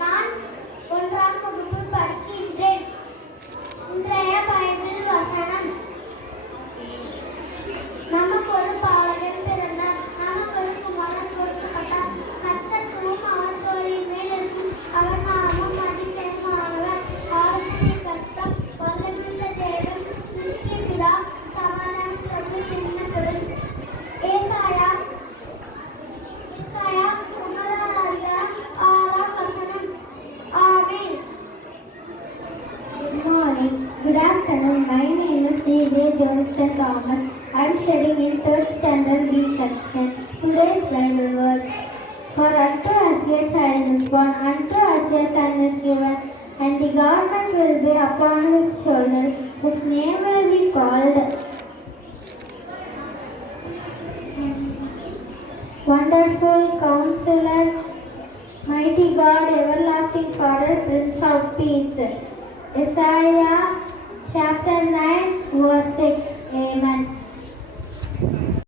நான் ஒன்றாம் வகுப்பு படிக்கின்றேன். இன்றைய பைபிள் வசனம், நமக்கு ஒரு பாலகன் பிறந்தார், நமக்கு ஒரு குமாரன் கொடுக்கப்பட்டார். கர்த்தருக்கும் அவர் தோளின் மேல் இருக்கும். அவர் நாமம் அதிசயமானவர், ஆலோசனை கர்த்தர், வல்லமையுள்ள தேவன், நித்திய பிதா, சமாதான பிரபு என்ன பொருள். ஏசாயா 9ஆம் அதிகாரம் 6ஆம் வசனம். ஆமென். Good morning. Good afternoon. My name is DJ Jonathan Thomas. I am studying in 3rd standard B section. Today's Bible verse. For unto us a child is born, unto us a son is given, and the government will be upon his shoulder. His name will be called Wonderful Counselor, Mighty God, Everlasting Father, Prince of Peace. Isaiah chapter 9 verse 6. Amen.